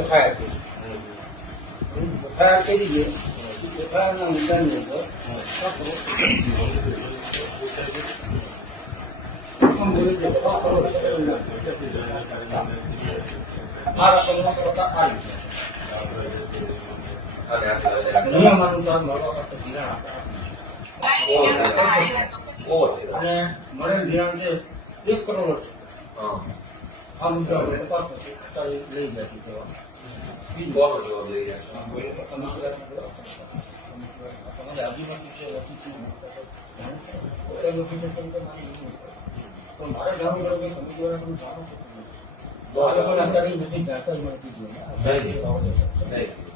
FIR કરી દઈએ એફઆઈઆરના મુદ્દાની આ રકમનો પ્રકાર આવી નિયમ અનુસાર મળવા કરતો ધિરાણ અને મળેલ ધિરાણ છે 1 કરોડ છે. આ મુદ્દા તપાસ લઈ જતી તમારી આદિવાસી છે મારે જાણવું પડે કે તમે દ્વારા તમે જાણો છો નથી જાણકારી મળતી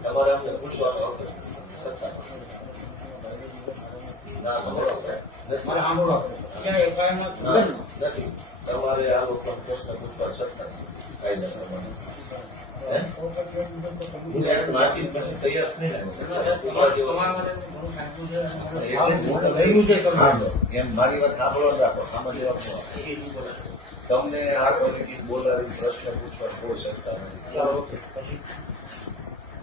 તમારે અમને પૂછવાનું નથી. તમારે આ લોકો પ્રશ્ન પૂછવા છતાં કાયદા પ્રમાણે નાખી તૈયાર થઈને એમ મારી વાત સાંભળો રાખો. સામાન્ય તમને આ કમિટી બોલાવી પ્રશ્ન પૂછવા કોઈ શકતા નથી.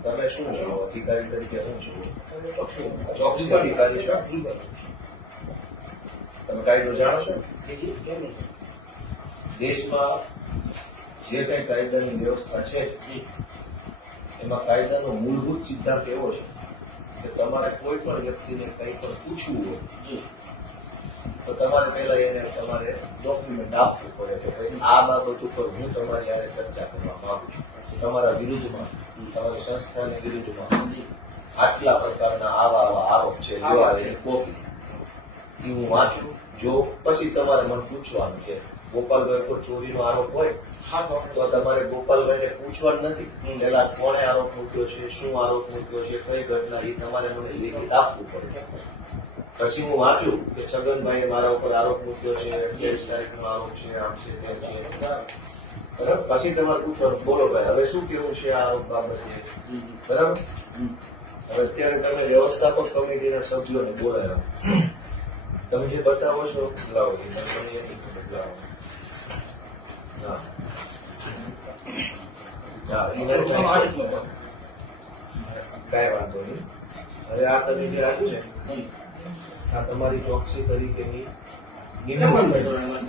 તમે શું છો? અધિકારી તરીકે શું છો? ચોકસી અધિકારી છો. તમે કાયદો જાણો છો? દેશમાં જે કઈ કાયદાની વ્યવસ્થા છે એમાં કાયદાનો મૂળભૂત સિદ્ધાંત એવો છે કે તમારે કોઈ પણ વ્યક્તિને કંઈ પણ પૂછવું હોય તો તમારે પહેલા એને તમારે ડોક્યુમેન્ટ આપવું પડે કે ભાઈ આ બાબત ઉપર હું તમારી હારે ચર્ચા કરવા માંગુ છું. તમારા વિરુદ્ધમાં, તમારી સંસ્થાની વિરુદ્ધમાં આટલા પ્રકારના આવા આરોપ છે, કોપી એ હું વાંચું જો પછી તમારે મને પૂછવાનું કે ગોપાલભાઈ પર ચોરીનો આરોપ હોય તો તમારે ગોપાલભાઈને પૂછવાનું નથી પેલા કોણે આરોપ મૂક્યો છે, શું આરોપ મૂક્યો છે, કઈ ઘટના, એ તમારે મને લેખિત આપવું પડે. પછી હું વાંચું કે છગનભાઈએ મારા ઉપર આરોપ મૂક્યો છે, 23 તારીખનો આરોપ છે, આમ છે તેમ છે, બરાબર. પછી તમારે પૂછવાનું બોલો ભાઈ હવે શું કેવું છે આ આરોપ બાબતે, બરાબર. હવે અત્યારે તમે વ્યવસ્થાપક કમિટીના સભ્યોને બોલાવ્યા, તમે જે બતાવો છો લાવો બદલાવો. કઈ વાંધો નહીં. હવે આ તમે જે આપ્યું ને આ તમારી ચોકસી તરીકેની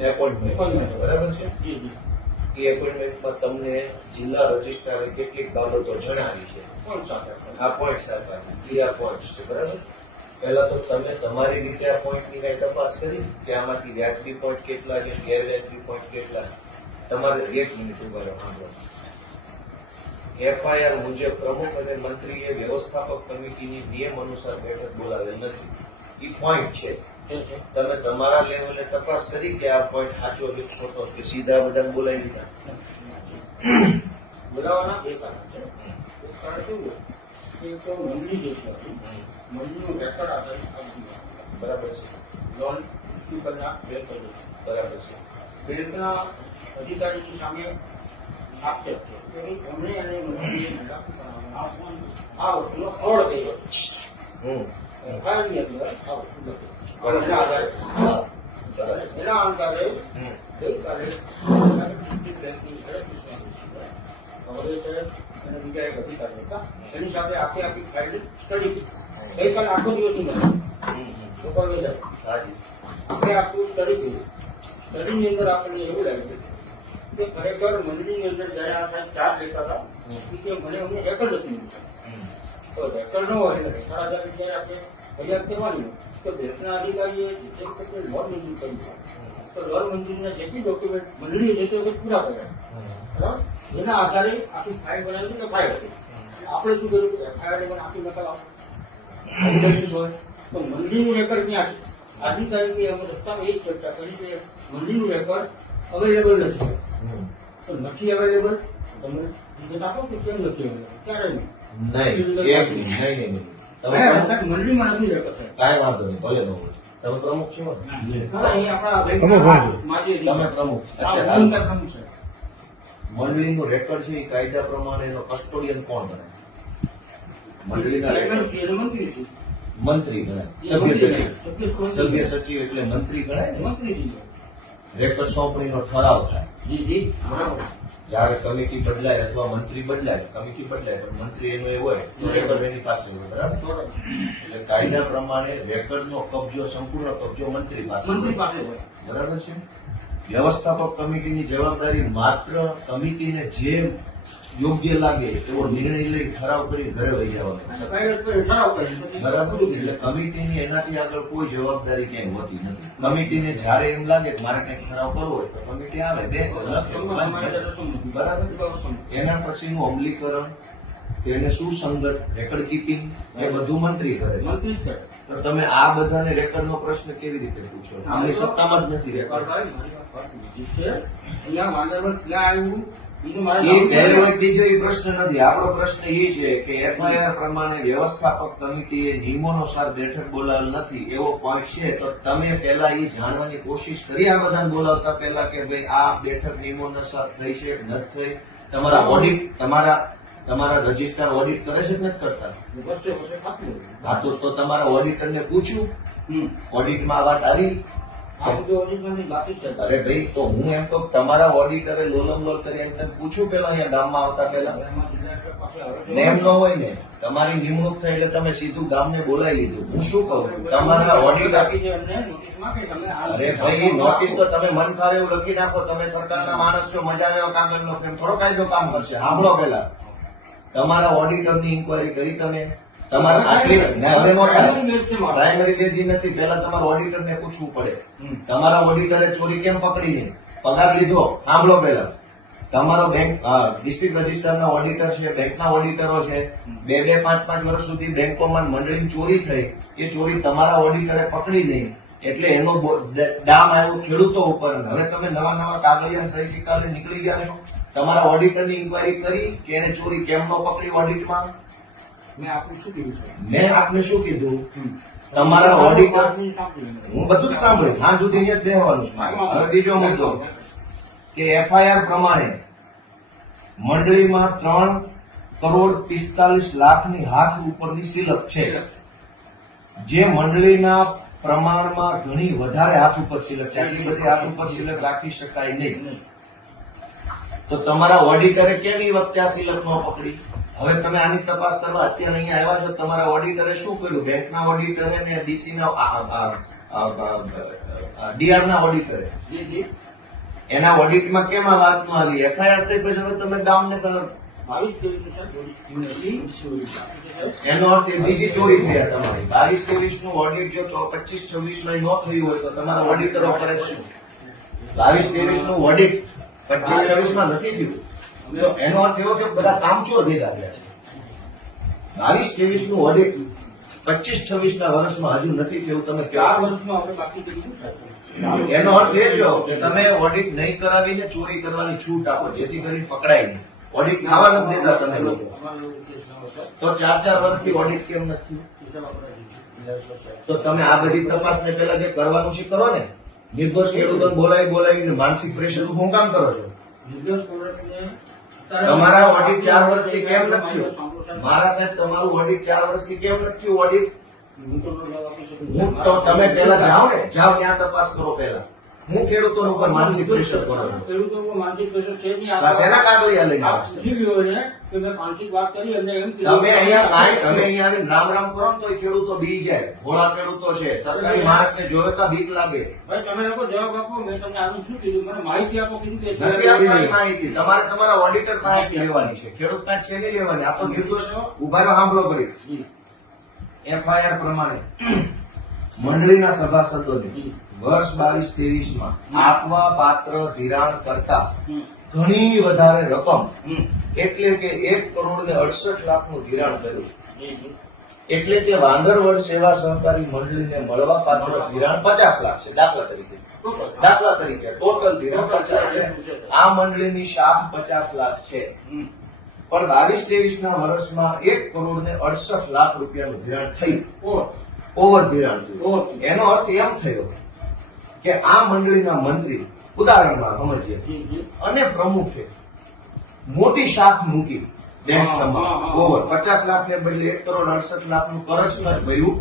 એપોઇન્ટમેન્ટ બરાબર છે. એ એપોઇન્ટમેન્ટમાં તમને જિલ્લા રજિસ્ટ્રારે કેટલીક બાબતો જણાવી છે. આ પોઈન્ટ સાથે ક્લિયર પોઈન્ટ છે, બરાબર. પહેલા તો તમે તમારી રીતે આ પોઈન્ટની કઈ તપાસ કરી કે આમાંથી વ્યાજબી પોઈન્ટ કેટલા છે, ગેરવ્યાજબી પોઈન્ટ કેટલા. તમારે 1 મિનિટ ઉભા રહેવાનું. એફઆઈઆર મુજબ પ્રમુખ અને મંત્રીએ વ્યવસ્થાપક કમિટીની નિયમ અનુસાર બેઠક બોલાવેલ નથી. એ પોઈન્ટ છે. તમે તમારા લેવલે તપાસ કરી કે આ પોઈન્ટ સાચો કે ખોટો કે સીધા બધા બોલાવી દીધા? બોલાવવાના 2 કારણ છે. એક કારણ કેવું કે મંડળી જે છે મંડળીનું રેકોર્ડ આધારિત બરાબર છે. લોન ઇસ્યુ કરનાર બેંક બરાબર છે. બેંકના અધિકારીની સામે આક્ષેપ છે કે એમણે અને મંત્રીએ આ વસ્તુનો ફ્રોડ કર્યો એના આધારે ગઈકાલે અને બીજા એક અધિકારી હતા એની સાથે આખી ફાઇલ સ્ટડી ગઈકાલે આખો દિવસ આપણે આખું સ્ટડી કર્યું. સ્ટડીની અંદર આપણને એવું લાગ્યું કે ખરેખર મંડળીની અંદર જયારે આ સાહેબ ચાર્જ લેતા હતા કે મને અમને રેકર્ડ નથી મળતા. તો રેકર્ડ ન હોય એટલે સારા જયારે આપણે ફરિયાદ કરવાની તો બેંકના અધિકારીએ જે લોન મંજૂર કરી તો લોન મંજૂરીના જેટલી ડોક્યુમેન્ટ મંડળીએ જે તે પૂરા કર્યા, બરાબર. જેના આધારે આખી ફાઇલ બનાવી ફાઇલ હતી. આપણે શું કર્યું કે એફઆઈઆર પણ આખી નકલ હોય તો મંડળીનું રેકર્ડ ક્યાં છે? આજની તારીખે અમે રસ્તામાં એ જ ચર્ચા કરી કે મંડળીનું રેકર્ડ અવેલેબલ નથી. તો નથી અવેલેબલ તમે વિગત આપો કે કેમ નથી અવેલેબલ? ક્યારે નહીં? મંડળીમાં નથી રેકર્ડ સાહેબ. કાંઈ વાંધો નહીં, ભલે ન હોય. તમે પ્રમુખ છો? મંડળીનું રેકર્ડ છે એ કાયદા પ્રમાણે એનો કસ્ટોડિયન કોણ ગણાય? મંડળીના મંત્રી ગણાય. સભ્ય સચિવ એટલે મંત્રી ગણાય ને. રેકર્ડ સોંપણીનો ઠરાવ થાય. જયારે કમિટી બદલાય અથવા મંત્રી બદલાય, કમિટી બદલાય પણ મંત્રી એનો એ હોય તો રેકર્ડ એની પાસે હોય, બરાબર? એટલે કાયદા પ્રમાણે રેકર્ડનો કબજો, સંપૂર્ણ કબજો મંત્રી પાસે મંત્રી હોય. પાસે હોય. બરાબર છે. વ્યવસ્થાપક કમિટીની જવાબદારી માત્ર કમિટીને જે યોગ્ય લાગે એવો નિર્ણય લઈ ઠરાવ કરી ઘરે વહી જવાનો છે. કાયદો પર ઠરાવ કરે છે. બરાબર. એટલે કમિટીની એનાથી આગળ કોઈ જવાબદારી ક્યાંય હોતી નથી. કમિટીને જયારે એમ લાગે કે મારે કંઈક ઠરાવ કરવો હોય તો કમિટી આવે, બેસે, લખે. બરાબર. એના પછીનું અમલીકરણ, તેને સુસંગત રેકર્ડ કીપિંગ એ બધું મંત્રી કરે છે. મંત્રી જ કરે. તો તમે આ બધાને રેકર્ડનો પ્રશ્ન કેવી રીતે પૂછો? આમની સત્તામાં જ નથી રેકર્ડ. અહીંયા વાંદરવન ક્યાં આવ્યું એનું મારે એ પહેલો એક બીજો એ પ્રશ્ન નથી. આપણો પ્રશ્ન એ છે કે એફઆઈઆર પ્રમાણે વ્યવસ્થાપક કમિટીએ નિયમોનુસાર બેઠક બોલાવેલ નથી એવો પોઈન્ટ છે, તો તમે પહેલા એ જાણવાની કોશિશ કરી આ બધાને બોલાવતા પહેલા કે ભાઈ આ બેઠક નિયમોનુસાર થઈ છે કે નથી થઈ? તમારા ઓડિટ, તમારા રજિસ્ટ્રાર ઓડિટ કરે છે કે નથી કરતા? વર્ષે વર્ષે થતું હોય. હા, તો તમારા ઓડિટરને પૂછ્યું, ઓડિટમાં આ વાત આવી? આ બધું ઓડિટની બાકી છે. અરે ભાઈ, તો હું એમ કહું તમારા ઓડિટરે લોલમ લોલ કરી એમ તમે પૂછ્યું પેલા અહીંયા ગામમાં આવતા પહેલા? એમાં ડિરેક્ટર પાસે આવે છે. ને એમ ન હોય ને, તમારી નિમણૂક થઈ એટલે તમે સીધું ગામને બોલાવી લીધું. હું શું કહું, તમારા ઓડિટર, બાકી છે એમને નોટિસમાં કે તમે આ અરે ભાઈ નોટિસ તો તમે મન ફાવે એવું લખી નાખો. તમે સરકારના માણસ છો, મજા આવે એવો કાગળનો એમ થોડો કાયદો કામ કરશે. સાંભળો પેલા, તમારા ઓડિટરની ઇન્કવાયરી કરી તમે? તમારા આટલી ને હવે નો થાય. પ્રાઇમરી બેઝ નથી, પેલા તમારા ઓડિટરને પૂછવું પડે. તમારા ઓડિટરે ચોરી કેમ પકડી નહીં? પગાર લીધો? સાંભળો પેલા, તમારો બેંક ડિસ્ટ્રિક્ટ રજિસ્ટરના ઓડિટર છે, બેંકના ઓડિટરો છે, 2-5 વર્ષ સુધી બેંકોમાં મંડળીની ચોરી થઈ, એ ચોરી તમારા ઓડિટરે પકડી નહીં એટલે એનો ડામ આવ્યો ખેડૂતો ઉપર. હવે તમે નવા કાગળિયા સહી સિક્કા લઈને નીકળી ગયા છો. તમારા ઓડિટરની ઇન્કવાયરી કરી કે એને ચોરી કેમ ન પકડી ઓડિટમાં? મેં આપનું શું કીધું છે? મેં આપને શું કીધું? તમારા ઓડિટર, હું બધું જ સાંભળ્યું, હા સુધી અહીંયા જ બેહવાનું છે મારે. હવે બીજો મુદ્દો કે એફઆઈઆર પ્રમાણે મંડળીમાં 3,45,00,000ની હાથ ઉપરની સિલક છે, જે મંડળીના પ્રમાણમાં ઘણી વધારે હાથ ઉપર સિલક છે. આટલી બધી હાથ ઉપર સિલક રાખી શકાય નહીં. તો તમારા ઓડિટરે કેમ એ વખતે આ સિલક ન પકડી? હવે તમે આની તપાસ કરવા અત્યારે અહીંયા આવ્યા છો, તમારા ઓડિટરે શું કર્યું? બેંકના ઓડિટરે ને ડીસીના ડીઆરના ઓડિટરે એના ઓડિટમાં કેમ આ વાત નો આવી? એફઆઈઆર થઈ પછી હવે તમે ગામને એનો અર્થ એ બીજી ચોરી થયા તમારી. 22-23 નું ઓડિટ જો 25-26 માં ન થયું હોય તો તમારા ઓડિટરો કરે શું? 22-23 નું ઓડિટ 25-26 માં નથી થયું તો એનો અર્થ એવો કે બધા કામચોર ભેગા થયા છે. 22-23 નું ઓડિટ 25-26 ના વર્ષમાં હજુ નથી થયું. તમે 4 વર્ષમાં આપણે બાકી કર્યું છે. એનો અર્થ એ થયો કે તમે ઓડિટ નહીં કરાવીને ચોરી કરવાની છૂટ આપો જેથી કરી પકડાય નહીં. ઓડિટ થવા નથી દેતા તમે લોકો. તો 4 વર્ષથી ઓડિટ કેમ નથી? તો તમે આ બધી તપાસને પેલા જે કરવાનું છે કરો ને. નિર્દોષ ખેડૂતોને બોલાવીને માનસિક પ્રેશર હું કામ કરો છો? તમારા ઓડિટ 4 વર્ષથી કેમ નથી થયું? મારા સાહેબ તમારું ઓડિટ 4 વર્ષથી કેમ નથી થયું? ઓડિટ તો તમે પેલા જાઓ ને, જાઓ ત્યાં તપાસ કરો પેલા. હું ખેડૂતો ઉપર માનસિક પ્રેશર કરો છો? ખેડૂતો ઉપર માનસિક પ્રેશર છે નહીં. બસ એના કાગળિયા લઈને આપ આવો છો. પૂછી લ્યો એને કે મેં માનસિક વાત કરી એમને એમ તમે અહીંયા આવીને રામ રામ કરો ને તો એ ખેડૂતો બી જાય. ભોળા ખેડૂતો છે, સરકારી માણસને જોવે તો બીક લાગે. ભાઈ તમે લોકો જવાબ આપો. મેં તમને આનું શું કીધું? મને માહિતી આપો. કીધું કે નથી આપવાની માહિતી. તમારે તમારા ઓડિટર પાસે લેવાની છે, ખેડૂત પાસે છે નહીં લેવાની. આ તો નિર્દોષ ઉભા રહો, સાંભળો કરી. એફઆઈઆર પ્રમાણે મંડળીના સભાસદોને વર્ષ 22-23 માં આપવા પાત્ર ધિરાણ કરતા ઘણી વધારે રકમ એટલે કે 1,68,00,000 નું ધિરાણ કર્યું. એટલે કે વાંદરવડ સેવા સહકારી મંડળીને મળવા પાત્ર ધિરાણ 50 લાખ છે. દાખલા તરીકે ટોટલ ધિરાણ 50. એટલે આ મંડળીની શાખ 50 લાખ છે. પણ 22-23 ના વર્ષમાં 1,68,00,000 રૂપિયાનું ધિરાણ થયું. ઓવર ધિરાણ થયું. એનો અર્થ એમ થયો કે આ મંડળીના મંત્રી, ઉદાહરણમાં સમજીએ, અને પ્રમુખે મોટી શાખ મૂકી બેંક સમક્ષ. ઓવર 50 લાખને બદલે 1,68,00,000 નું કરજ ખર્ચ ભર્યું.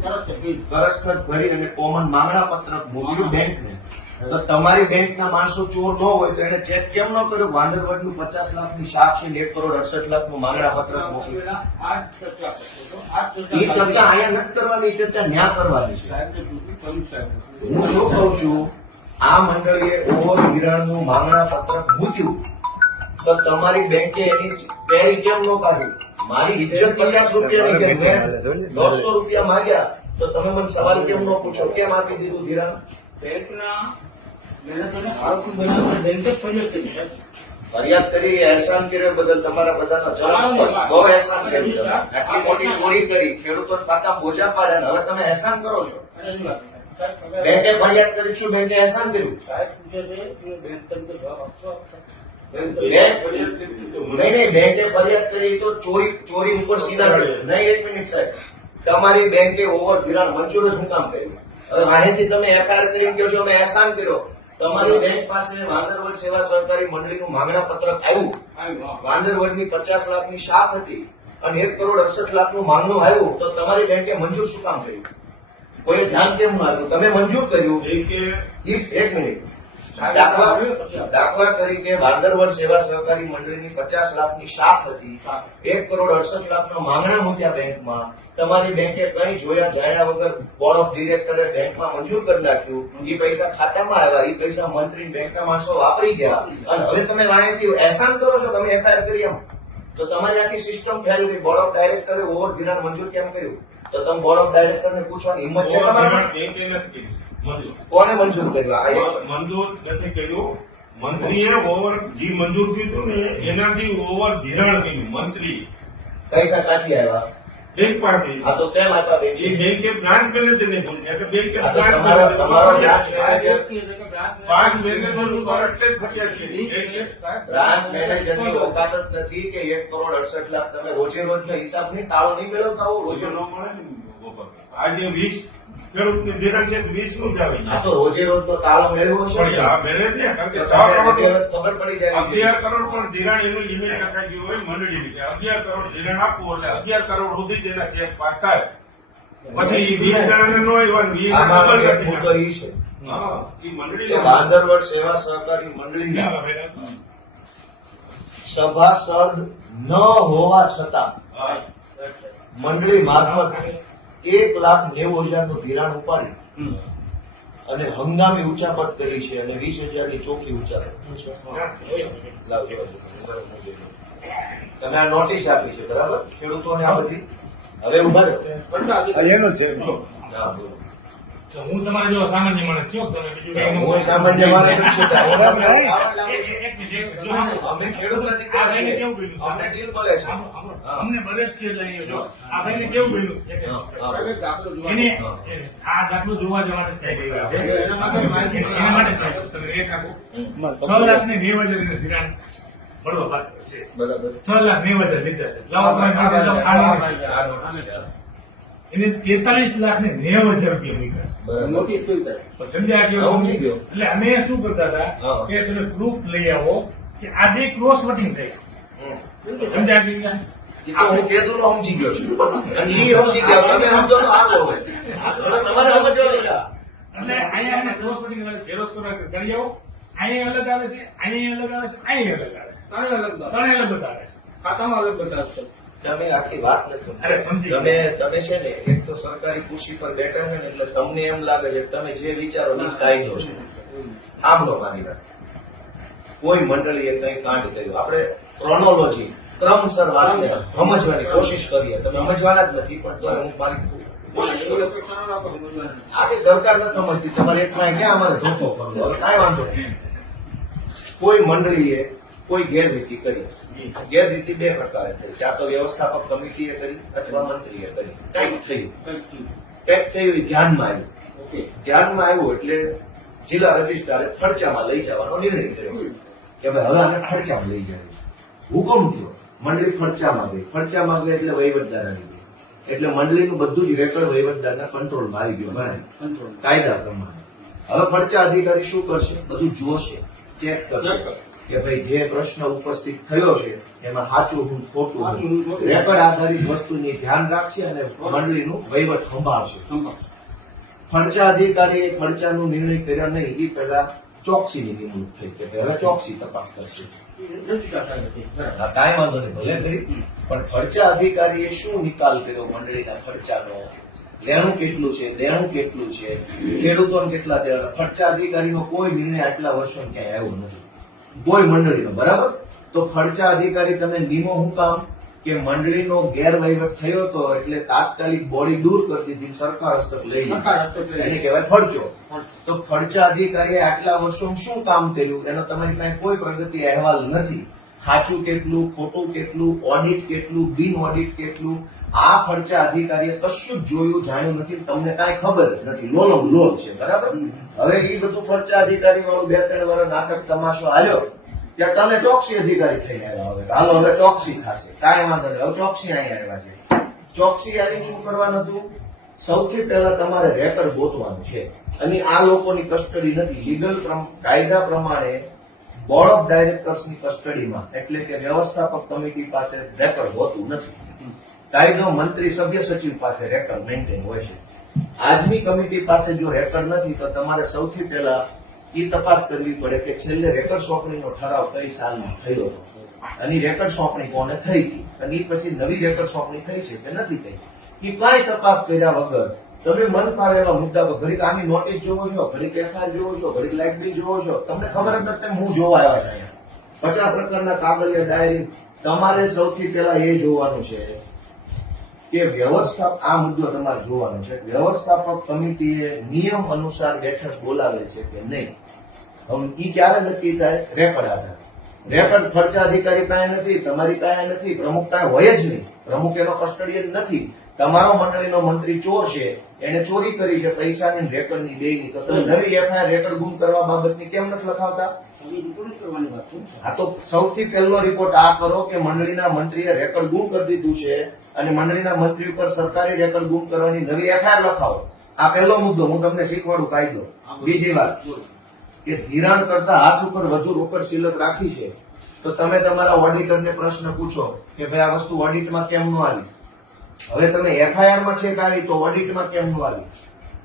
કરજ ખર્ચ ભરી અને કોમન માંગણા પત્રક મોકલ્યું બેંકને તો તમારી બેંકના માણસો ચોર ન હોય તો એને ચેક કેમ ન કર્યો? વાંદરવડનું 50 લાખની શાખ છે ને 1,68,00,000નું માંગણા પત્રક મોકલ્યું. પેલા આ ચર્ચા કરતો હતો. આ એ ચર્ચા અહીંયા નથી કરવાની, એ ચર્ચા ન્યા કરવાની છે. સાહેબને પૂછ્યું, કમિટ સાહેબને પૂછ્યું. હું શું કહું છું, આ મંડળીએ ઓવર ધિરાણનું માંગણા પત્રક મૂક્યું તો તમારી બેંકે એની પેરી કેમ ન કાઢી? મારી ઇજ્જત 50 રૂપિયાની કે મેં 150 રૂપિયા માંગ્યા તો તમે મને સવાલ કેમ ન પૂછો કેમ આપી દીધું ધિરાણ? બેંકના મહેનતોને આરોપી બનાવવા બેંકે ફરિયાદ કરી સાહેબ. ફરિયાદ કરી, અહેસાન કર્યા બદલ તમારા બધાનો જલસ્પર્શ. બહુ અહેસાન કર્યું તમે. આટલી મોટી ચોરી કરી, ખેડૂતો ખાતા બોજા પાડ્યા ને હવે તમે અહેસાન કરો છો. અને એની વાત સાહેબ, તમે- બેંકે ફરિયાદ કરી છું, બેંકે અહેસાન કર્યું. સાહેબ પૂછે છે કે બેંક તરીકે જવાબ આપશો? નહીં, બેંકે ફરિયાદ કરી તો ચોરી ઉપર સીના ચડ્યો. નહીં, એક મિનિટ સાહેબ, તમારી બેંકે ઓવર ધિરાણ મંજૂર જ હું કામ કર્યું? હવે માહિતી તમે એફઆઈઆર કરી કહો છો અમે અહેસાન કર્યો. તમારી બેંક પાસે વાંદરવડ સેવા સહકારી મંડળીનું માંગણા પત્રક આવ્યું. આવ્યું, હા. વાંદરવડની 50 લાખની શાખ હતી અને 1,68,00,000નું માંગણું આવ્યું તો તમારી બેંકે મંજૂર શું કામ કર્યું? કોઈ ધ્યાન કેમ ન આપ્યું? તમે મંજૂર કર્યું. એક મિનિટ, દાખલા તરીકે વાંદરવડ સેવા સહકારી મંડળીની 50 લાખની શાખ હતી, 1,68,00,000 માંગણા મૂક્યા બેંકમાં. તમારી બેંકે કઈ જોયા જાણ્યા વગર બોર્ડ ઓફ ડિરેક્ટરે બેંકમાં મંજૂર કરી નાખ્યું. એ પૈસા ખાતામાં આવ્યા, એ પૈસા મંત્રી બેંકના માણસો વાપરી ગયા અને હવે તમે વાંહેથી અહેસાન કરો છો. તમે એફઆઈઆર કરી એમ તો તમારી આખી સિસ્ટમ ફેલ ગઈ. બોર્ડ ઓફ ડાયરેક્ટરે ઓવર ધિરાણ મંજૂર કેમ કર્યું? તો તમે બોર્ડ ઓફ ડાયરેક્ટરને પૂછવાની હિંમત છે તમારામાં? કોને મંજૂર કર્યું? મંજૂર નથી કર્યું. મંત્રીએ ઓવર જે મંજૂર થયું હતું ને એનાથી ઓવર ધિરાણ કર્યું મંત્રી પૈસા ક્યાંથી આવ્યા? બેંક પાસે. આ તો કેમ આપ્યા બેંકે? એ બેંકે બ્રાન્ચ મેનેજર ને પૂછ્યા કે બેંકે આ તો બ્રાન્ચ તમારો બ્રાન્ચ મેનેજર મેનેજર પાંચ મેનેજર ઉપર એટલે જ ફરિયાદ કરી. બેંકે બ્રાન્ચ મેનેજરની ઓકાત જ નથી કે 1,68,00,000 તમે રોજે રોજનો હિસાબ નહીં, તાળો નહીં મેળવતા હો રોજે રોજે. ન મળે ને ઉપર. આજે 20 ખેડૂતને ધિરાણ છે 20 નું જ આવી આ જાય. તો રોજે રોજનો તાળો મેળવ્યો છે પણ ને. આ મેળવે છે કારણ કે તો 6 તમને કરોડ રોજે રોજ ખબર પડી જાય. 11 કરોડ પણ ધિરાણ એનું લિમિટ નખાઈ ગયું હોય મંડળીની કે 11 કરોડ ધિરાણ આપવું એટલે 11 કરોડ સુધી જ એના ચેક પાસ થાય. પછી 20 જણાને નો આવ્યા ને 20 આમાં ડબલ એક નથી મુદ્દો ઈ છે હા એ કે મંડળી વાંદરવડ સેવા સહકારી મંડળીના સભાસદ ન હોવા છતાં મંડળી મારફત 1,90,000 નું ધિરાણ ઉપાડી અને હંગામી ઉચાપત કરી છે અને 20,000 ની ચોખ્ખી ઉચાપત. લાવજો. તમે આ નોટિસ આપી છે બરાબર ખેડૂતોને આ બધી. હવે ઉભા રહો. હા, બોલો. હું તમારા જેવો સામાન્ય માણસ છું તમે બીજું કઈ હું સામાન્ય માણસ જ છું. હું તમને આવવા લાવું છું. એક મિનિટ અમે ખેડૂતના દીકરા આ ભાઈને છીએ. કેવું કર્યું? અમને ડીલ મળે છે. અમને બધે જ છે એટલે અહીંયા જો આ ભાઈને કેવું કર્યું સાહેબ, એક દાખલો જોવા એને આ દાખલો જોવા જવા માટે સાહેબ આવ્યા છે એના માટે માહિતી એના માટે તમે એક રાખો 6,90,000 ધિરાણ મળવા પાત્ર છે. બરાબર. 6,90,000 લીધા છે. લાવો તમે માગે તો આ એને 43,90,000 રૂપિયા મૂક્યા બરાબર. નોટિસ જોઈ થાય. પણ સમજ્યા કે હા, સમજી ગયો. એટલે અમે શું કરતા હતા હા. કે તમે પ્રૂફ લઈ આવો કે આ બે ક્રોસ વોટિંગ થઈ સમજ્યા કે એ તો હું કીધું નો સમજી ગયો છું અને ઈ સમજી ગયા. તમે સમજો તો આગળ હોય. હવે તમારે સમજવાનું છે. એટલે અહીંયા એને ક્રોસ વોટિંગ ઝેરોસ કરી આવો અહીંયા અલગ આવે છે અહીંયા અલગ આવે છે અહીંયા અલગ આવે છે ત્રણેય અલગ બતાવે. ત્રણે અલગ બતાવે છે ખાતામાં અલગ બતાવશે. તમે આખી વાત નથી અરે, સમજી. સમજી તમે છે ને એક તો સરકારી ખુરશી પર બેઠા છે ને એટલે તમને એમ લાગે છે કે તમે જે વિચારો એ જ કાયદો છે. સાંભળો મારી વાત. કોઈ મંડળીએ કઈ કાંડ કર્યું આપણે ક્રોનોલોજી ક્રમસર વાતને સમજવાની કોશિશ કરીએ. તમે સમજવાના જ નથી પણ તો હું મારી કોશિશ એવી કરું. અપેક્ષા ન રાખો, સમજવાની. આખી સરકાર નથી સમજતી. તમારે એટલા ક્યાં અમારે ધોકો કરવો? હવે કાંઈ વાંધો નહીં. કોઈ મંડળીએ કોઈ ગેરરીતિ કરી. ગેરરીતિ બે પ્રકારે થઈ. ક્યાં તો વ્યવસ્થાપક કમિટીએ કરી અથવા મંત્રીએ કરી. કંઈક થયું. કંઈક થયું એ ધ્યાનમાં આવ્યું. ઓકે. ધ્યાનમાં આવ્યું એટલે જિલ્લા રજિસ્ટ્રારે ખર્ચામાં લઈ જવાનો નિર્ણય કર્યો કે ભાઈ હવે આને ખર્ચામાં લઈ જાય. હુકમ થયો. મંડળી ખર્ચામાં ગઈ. ખર્ચામાં ગઈ એટલે વહીવટદાર આવી ગઈ. એટલે મંડળીનું બધું જ રેકર્ડ વહીવટદારના કંટ્રોલમાં આવી ગયું ભરાય કંટ્રોલ. કાયદા પ્રમાણે. હવે ખર્ચા અધિકારી શું કરશે? બધું જોશે, ચેક કરશે કે ભાઈ જે પ્રશ્ન ઉપસ્થિત થયો છે એમાં સાચું હું ખોટું હું. રેકર્ડ આધારિત વસ્તુની ધ્યાન રાખશે અને મંડળીનું વહીવટ સંભાળશે. સંભાળ. ખર્ચા અધિકારીએ ખર્ચાનો નિર્ણય કર્યા નહીં એ પહેલા ચોકસીની નિમણૂક થઈ કે હવે ચોકસી તપાસ કરશે. રજૂઆત આવી હતી. બરાબર. હા, કાંઈ વાંધો નહીં, ભલે કરી, પણ ખર્ચા અધિકારીએ શું નિકાલ કર્યો મંડળીના ખર્ચાનો? લેણું કેટલું છે, દેણું કેટલું છે, ખેડૂતોને કેટલા દેવા? ખર્ચા અધિકારીનો કોઈ નિર્ણય આટલા વર્ષો ક્યાંય આવ્યો નથી કોઈ મંડળીનો. બરાબર, તો ખર્ચા અધિકારી તમે નિમો હું કામ કે મંડળીનો ગેરવહીવટ થયો હતો એટલે તાત્કાલિક બોડી દૂર કરી દીધી, સરકાર હસ્તક લઈ સરકાર હસ્તક લીધી, લઈ એને કહેવાય ખર્ચો. તો ખર્ચા અધિકારીએ આટલા વર્ષોમાં શું કામ કર્યું એનો તમારી પાસે કોઈ પ્રગતિ અહેવાલ નથી. સાચું કેટલું, ખોટું કેટલું, ઓડિટ કેટલું, બિન ઓડિટ કેટલું, આ ખર્ચા અધિકારીએ કશું જ જોયું જાણ્યું નથી, તમને કાંઈ ખબર જ નથી, લોલમ લોલ છે. બરાબર, હવે એ બધું ખર્ચા અધિકારી વાળું 2-3 વર્ષ નાટક તમાશો હાલ્યો ત્યાં તમે ચોકસી અધિકારી થઈને આવ્યા. હવે હાલો, હવે ચોકસી ખાશે, કાંઈ વાંધો નહીં, હવે ચોકસી અહીં આવ્યા છે. ચોકસી આવીને શું કરવાનું હતું? સૌથી પહેલા તમારે રેકર્ડ ગોતવાનું છે, અને આ લોકોની કસ્ટડી નથી. લીગલ કાયદા પ્રમાણે બોર્ડ ઓફ ડાયરેક્ટર્સની કસ્ટડીમાં એટલે કે વ્યવસ્થાપક કમિટી પાસે રેકર્ડ હોતું નથી. કાયદો મંત્રી સભ્ય સચિવ પાસે રેકર્ડ મેન્ટેન હોય છે. આજની કમિટી પાસે જો રેકર્ડ નથી તો તમારે સૌથી પહેલા એ તપાસ કરવી પડે કે છેલ્લે રેકર્ડ સોંપણીનો ઠરાવ કઈ સાલમાં થયો હતો અને રેકર્ડ સોંપણી કોને થઈ હતી અને એ પછી નવી રેકર્ડ સોંપણી થઈ છે કે નથી થઈ. એ કાંઈ તપાસ કર્યા વગર તમે મન ફાવે એવા મુદ્દા પર ઘડીક આની નોટિસ જોવો છો, ઘડીક એફઆઈઆર જોવો છો, ઘડીક લાઇટ બિલ જોવો છો, તમને ખબર જ નથી હું જોવા આવ્યા છે અહીંયા 50 પ્રકારના કાગળિયા ડાયરી. તમારે સૌથી પહેલા એ જોવાનું છે કે આ મુદ્દો તમારે જોવાનો છે, વ્યવસ્થાપક કમિટીએ નિયમ અનુસાર બેઠક બોલાવે છે કે નહીં. હવે ઈ ક્યારે નક્કી થાય? રેકર્ડ આધાર. રેકર્ડ ખર્ચા અધિકારી પાસે નથી, તમારી પાસે નથી, પ્રમુખ પાસે હોય જ નહીં, પ્રમુખ એનો કસ્ટડિયન નથી. તમારો મંડળીનો મંત્રી ચોર છે, એને ચોરી કરી છે પૈસાની રેકર્ડની બેયની, તો તમે નવી એફઆઈઆર રેકર્ડ ગુમ કરવા બાબતની કેમ નથી લખાવતા? એ રિપોર્ટ કરવાની વાત છે. આ તો સૌથી પહેલો રિપોર્ટ આ કરો કે મંડળીના મંત્રીએ રેકર્ડ ગુમ કરી દીધું છે અને મંડળીના મંત્રી ઉપર સરકારી રેકર્ડ ગુમ કરવાની નવી એફઆઈઆર લખાવો. આ પહેલો મુદ્દો, હું તમને શીખવાડું કાયદો. બીજી વાત કે ધિરાણ કરતા હાથ ઉપર વધુ રોકડ સિલક રાખી છે તો તમે તમારા ઓડિટરને પ્રશ્ન પૂછો કે ભાઈ આ વસ્તુ ઓડિટમાં કેમ ન આવી? હવે તમે એફઆઈઆરમાં ચેક આવી તો ઓડિટમાં કેમ ન આવી?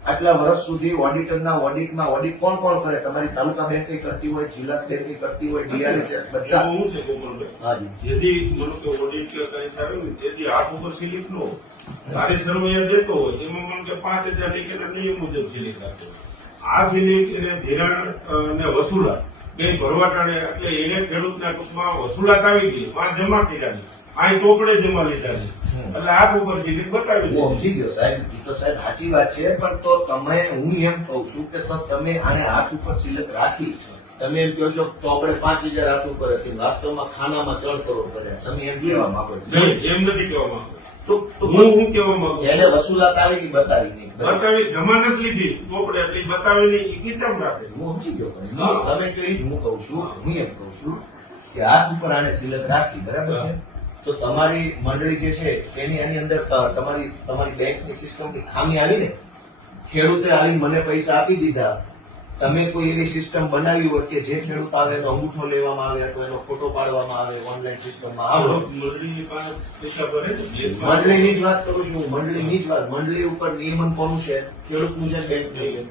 આટલા વર્ષ સુધી ઓડિટરના ઓડિટમાં ઓડિટ કોણ કોણ કરે? તમારી તાલુકા બેંક કરતી હોય, જિલ્લા બેંક કરતી હોય, ડીઆરએચ બધા. એવું છે ગોપાલભાઈ, હાજી, જેથી મને કે ઓડિટ કે કંઈ થાય ને તેથી હાથ ઉપર સિલિપ નો તારે સર્વેયર દેતો હોય એમાં મને કે 5000 લીધેલા નિયમ મુજબ સિલિપ રાખે. આ સિલિપ એને ધિરાણ ને વસૂલાત બે ભરવાટાણે એટલે એને ખેડૂતના ટૂંકમાં વસૂલાત આવી ગઈ, માં જમા કર્યા અહીં ચોપડે જમા લીધા છે એટલે હાથ ઉપર સિલિપ બતાવી હું દીધી. સમજી ગયો સાહેબ, એ તો સાહેબ સાચી વાત છે, પણ તો તમે, હું એમ કહું છું કે તો તમે આને હાથ ઉપર સિલક રાખી, તમે એમ કહો છો ચોપડે 5000 હાથ ઉપર હતી, વાસ્તવમાં ખાનામાં 3 કરોડ કર્યા, તમે એમ કહેવા માંગો છો? નહીં, એમ નથી કહેવા માંગતો. તો હું કહેવા માંગુ એને વસૂલાત આવી કે બતાવી નહીં? બતાવી જમા નથી લીધી ચોપડે એટલે બતાવી નહીં એ કેમ રાખે? હું સમજી ગયો, પણ તમે કહો એ જ હું કહું છું. હું એમ કહું છું કે હાથ ઉપર આને સિલક રાખી, બરાબર છે, તો તમારી મંડળી જે છે એની અંદર તમારી બેંકની સિસ્ટમની ખામી આવી ને, ખેડૂતે આવીને મને પૈસા આપી દીધા, તમે કોઈ એવી સિસ્ટમ બનાવી હોય કે જે ખેડૂત આવે એનો અંગૂઠો લેવામાં આવે અથવા એનો ફોટો પાડવામાં આવે ઓનલાઈન સિસ્ટમમાં આવે. મંડળીની પાસે પૈસા ભરે છે. મંડળીની જ વાત કરું છું, મંડળીની જ વાત. મંડળી ઉપર નિયમન કોનું છે? ખેડૂતનું છે, બેંકનું છે.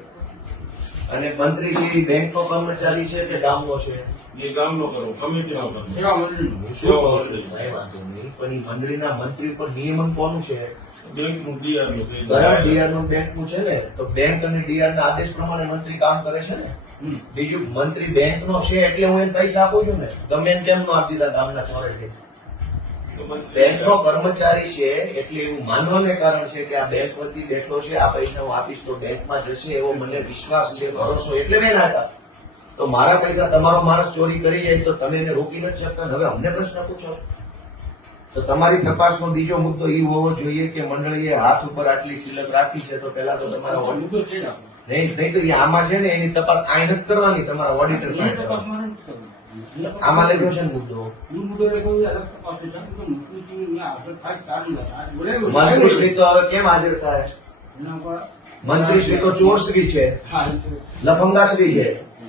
અને મંત્રી છે એ બેંકનો કર્મચારી છે કે ગામનો છે? એ ગામનો કરો, કમિટીનો કરો. સેવા મંડળીનું. હું શું કહું છું? કાંઈ વાંધો નહીં, પણ એ મંડળીના મંત્રી ઉપર નિયમન કોનું છે? બેંકનું ડીઆરનું કંઈ બરાબર, ડીઆર નું બેંક નું છે ને, તો બેંક અને ડીઆર ના આદેશ પ્રમાણે મંત્રી કામ કરે છે ને. બીજું મંત્રી બેંક નો છે એટલે હું એને પૈસા આપું છું ને, ગમે એને કેમ નો આપી દીધા ગામના ચોરે છે. બેંક નો કર્મચારી છે એટલે એવું માનવાને કારણ છે કે આ બેંક વતી બેઠો છે, આ પૈસા હું આપીશ તો બેંકમાં જશે એવો મને વિશ્વાસ છે, ભરોસો, એટલે મેં નાખ્યા. તો મારા પૈસા તમારો માણસ ચોરી કરી જાય તો તમે એને રોકી નથી શકતા. હવે અમને પ્રશ્ન પૂછો. તો તમારી તપાસનો બીજો મુદ્દો એ હોવો જોઈએ કે મંડળીએ હાથ ઉપર આટલી સિલક રાખી છે તો પહેલા તો તમારા મુદ્દો છે ને આપણો. નહીં તો એ આમાં છે ને એની તપાસ આ નથી કરવાની, તમારા ઓડિટર એની પાસે તપાસમાં નથી કરવું. આમાં લખ્યો છે ને મુદ્દો. હું મુદ્દો એ કહું અલગ તપાસ છે. કારણ કે મંત્રીજી અહીંયા આગળ થાય ચાલુ નથી. આજ બોલાવ્યો છે. મંત્રીશ્રી તો હવે કેમ હાજર થાય? એના પર મંત્રીશ્રી તો ચોરશ્રી છે, હા, એ તો લફંગાશ્રી છે,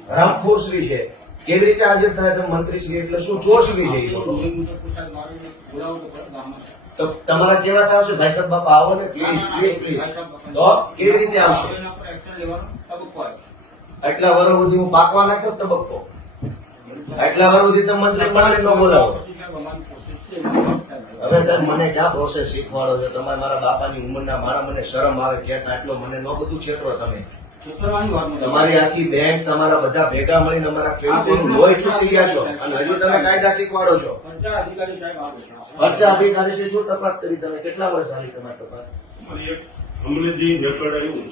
હરામખોરશ્રી છે. કેવી રીતે હાજર થાય તમે મંત્રી શ્રી એટલે શું ચોર સુધી જઈ નિયમ મુજબ પોશાક મારીને બોલાવો તો ખરા ગામમાં. તો તમારા કેવા આવશે ભાઈ સાહેબ બાપા આવો ને પ્લીઝ પ્લીઝ પ્લીઝ તો કેવી રીતે આવશે એના પર એક્શન લેવાનો તબક્કો આવે. આટલા વર્ષ સુધી હું પાકવા નાખ્યો તબક્કો આટલા વર્ષ સુધી તમે મંત્રી મંડળ ન બોલાવો પછી સાહેબ અમારી કોશિશ છે એમાં થાય. હવે સાહેબ મને ક્યાં પ્રોસેસ શીખવાડો છો તમે મારા બાપાની ઉંમરના મારા મને શરમ આવે ક્યાં આટલો મને ન બધું છેતરો તમે છેતરવાની વાત નથી. તમારી આખી બેંક તમારા બધા ભેગા મળીને અમારા ખેડૂતોનું લોહી ચૂસી ગયા છો અને હજુ તમે કાયદા શીખવાડો છો પંચાયત અધિકારી સાહેબ આવે છે. ખર્ચા અધિકારી છે શું તપાસ કરી તમે કેટલા વર્ષ ચાલી તમારી તપાસ અમારી એક અમને જે રેકોર્ડ આવ્યું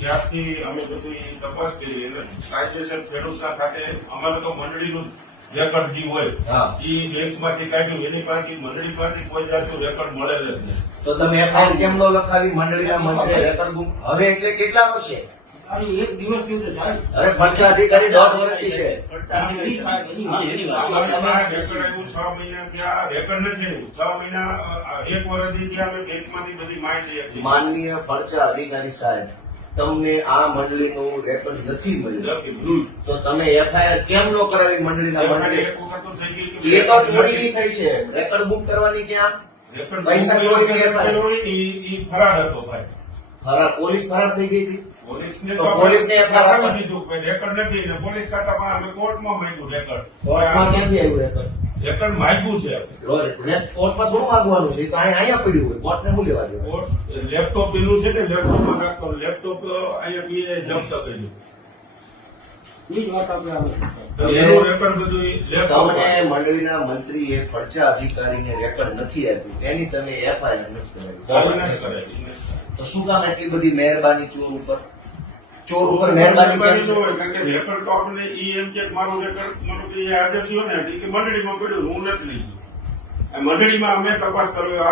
ત્યારથી અમે બધું ઈ તપાસ કરી અને કાયદેસર ખેડૂતના ખાતે અમારે તો મંડળીનું રેકોર્ડ જે હોય હા. ઈ બેંકમાંથી કાઢ્યું એની પાસે મંડળી પાસે કોઈ જાતનું રેકોર્ડ મળેલ જ નહીં. તો તમે એફઆઈઆર કેમ ન લખાવી મંડળીના મંત્રી રેકર્ડ બુક હવે એટલે કેટલા વર્ષે અરે એક દિવસ કેવું છે સાહેબ? અરે ખર્ચા અધિકારી 1.5 વર્ષથી છે એની સાહેબ, એની વાત. અમારે રેકોર્ડ આવ્યું 6 મહિના ત્યાં રેકોર્ડ નથી આવ્યું 6 મહિના એક વર્ષથી ત્યાં અમે બેંકમાંથી બધી માહિતી આપી. માનનીય ખર્ચા અધિકારી સાહેબ તમને આ મંડળીનું રેકર્ડ નથી મળ્યું નથી. તો તમે એફઆઈઆર કેમ ન કરાવી મંડળીના મંડળી એક વખત તો થઈ ગઈ કે એ તો ચોરીની થઈ છે રેકર્ડ બુક કરવાની ક્યાં રેકોર્ડ પૈસા ચોરી કરેલો હોય ને ઈ ફરાર હતો ભાઈ. ફરાર પોલીસ ફરાર થઈ ગઈ હતી પોલીસને તો પોલીસને FIR આપી દીધું કે રેકોર્ડ નથી ને પોલીસ ખાતામાં અમે કોર્ટમાં માંગ્યું રેકોર્ડ. કોર્ટમાં ક્યાંથી આવ્યું રેકર્ડ રેકોર્ડ માંગ્યું છે કોર્ટમાં થોડું માંગવાનું છે એ તો અહીંયા પડ્યું હોય કોર્ટને શું લેવા દેવાનું કોર્ટ લેપટોપ એનું છે ને લેપટોપમાં રાખતો લેપટોપ અહીંયા પીએ જપ્ત કર્યું. એ જ વાત આપણે આવે. તો એનું રેકોર્ડ બધું લેપટોપ તમને મંડળીના મંત્રીએ ખર્ચા અધિકારીને રેકર્ડ નથી આપ્યું એની તમે એફઆઈઆર નથી કાઢી કરાવી નાખી. તો શું કામ એટલી બધી મહેરબાની ચોર ઉપર મહેરબાની કેમ છે? કારણ કે રેકોર્ડ તો આપણને ઈ એમ કે મારું રેકોર્ડ મારું કે હાજર થયો ને કે મંડળીમાં પડ્યું હું નથી લઈ ગયો. આ મંડળીમાં અમે તપાસ કર્યો